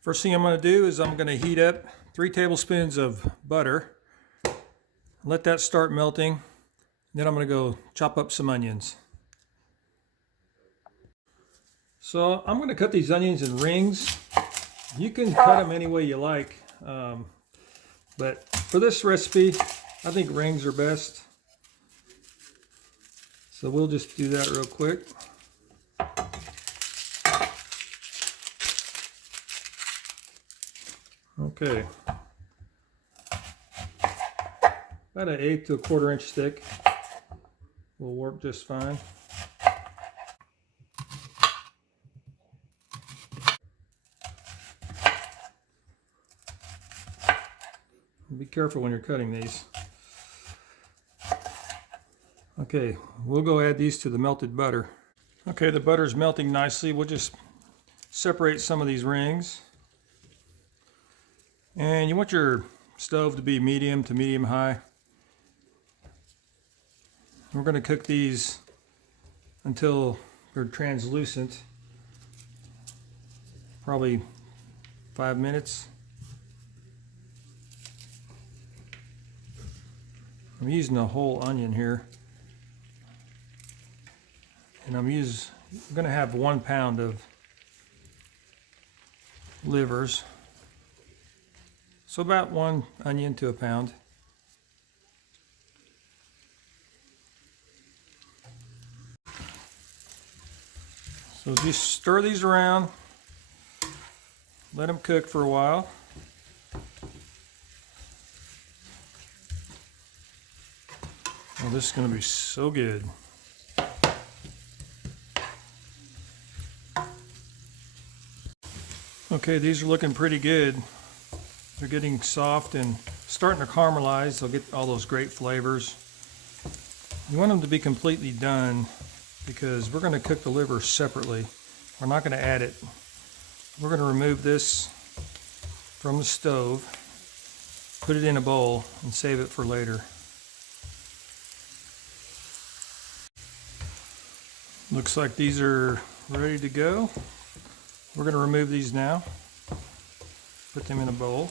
First thing I'm going to do is I'm going to heat up 3 tablespoons of butter. Let that start melting. Then I'm going to go chop up some onions. So I'm going to cut these onions in rings. You can cut them any way you like. But for this recipe, I think rings are best. So we'll just do that real quick. Okay. About an 1/8 to 1/4 inch thick will work just fine. Be careful when you're cutting these. Okay, we'll go add these to the melted butter. Okay, the butter's melting nicely. We'll just separate some of these rings. And you want your stove to be medium to medium high. We're going to cook these until they're translucent. Probably 5 minutes. I'm using a whole onion here. And I'm going to have 1 pound of livers. So about 1 onion to a pound. So just stir these around. Let them cook for a while. Oh, this is going to be so good. Okay, these are looking pretty good. They're getting soft and starting to caramelize. They'll get all those great flavors. You want them to be completely done because we're going to cook the liver separately. We're not going to add it. We're going to remove this from the stove, put it in a bowl, and save it for later. Looks like these are ready to go. We're going to remove these now. Put them in a bowl.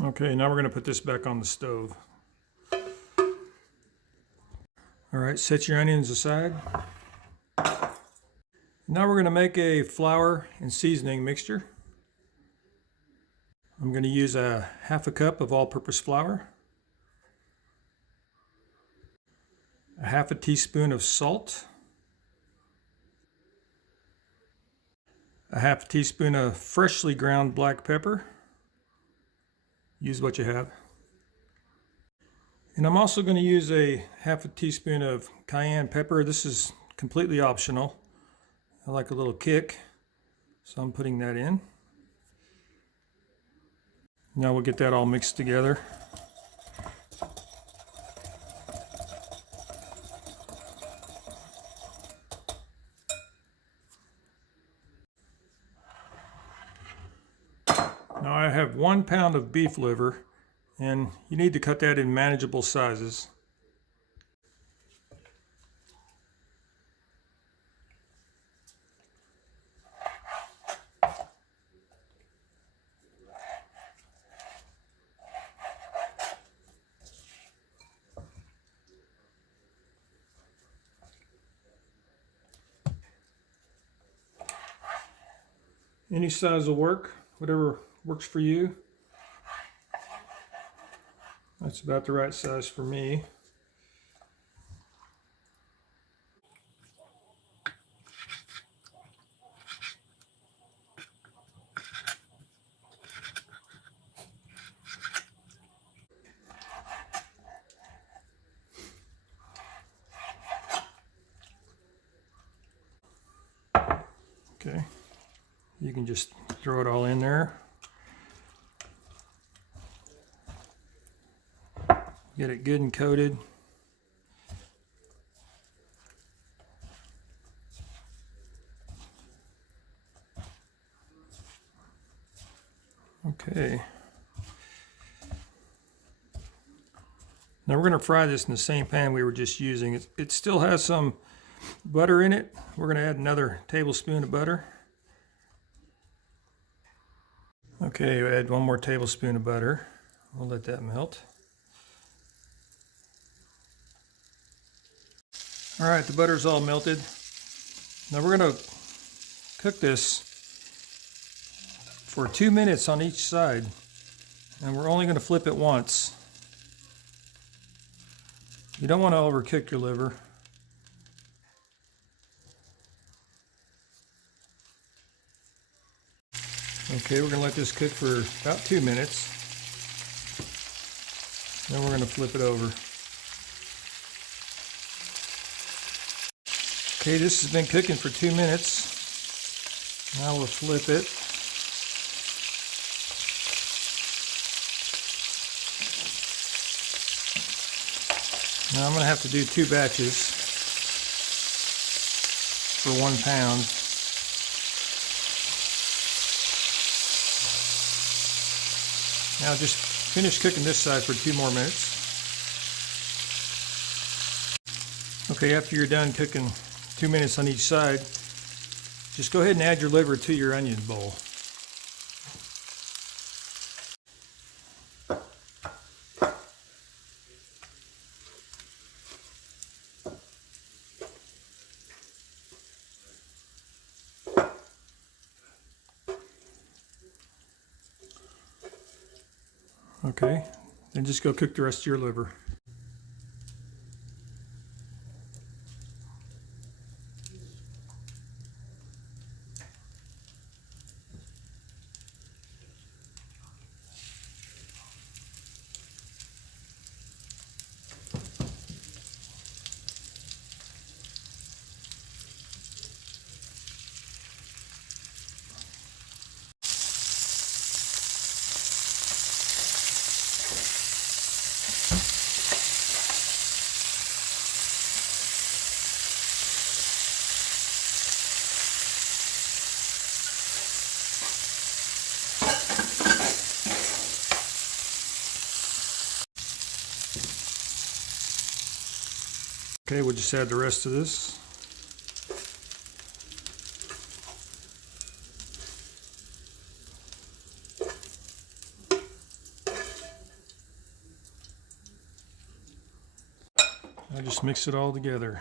Okay, now we're going to put this back on the stove. All right, set your onions aside. Now we're going to make a flour and seasoning mixture. I'm going to use a 1/2 cup of all-purpose flour, a 1/2 teaspoon of salt, a 1/2 teaspoon of freshly ground black pepper. Use what you have. And I'm also going to use a 1/2 teaspoon of cayenne pepper. This is completely optional. I like a little kick, so I'm putting that in. Now we'll get that all mixed together. Now I have 1 pound of beef liver, and you need to cut that in manageable sizes. Any size will work, whatever works for you. That's about the right size for me. Okay, you can just throw it all in there. Get it good and coated. Okay. Now we're going to fry this in the same pan we were just using. It still has some butter in it. We're going to add another tablespoon of butter. Okay, we'll add 1 more tablespoon of butter. We'll let that melt. All right, the butter's all melted. Now we're going to cook this for 2 minutes on each side, and we're only going to flip it once. You don't want to overcook your liver. Okay, we're going to let this cook for about 2 minutes. Then we're going to flip it over. Okay, this has been cooking for 2 minutes. Now we'll flip it. Now I'm going to have to do 2 batches for 1 pound. Now just finish cooking this side for 2 more minutes. Okay, after you're done cooking 2 minutes on each side, just go ahead and add your liver to your onion bowl. Okay, then just go cook the rest of your liver. Okay, we'll just add the rest of this. I'll just mix it all together.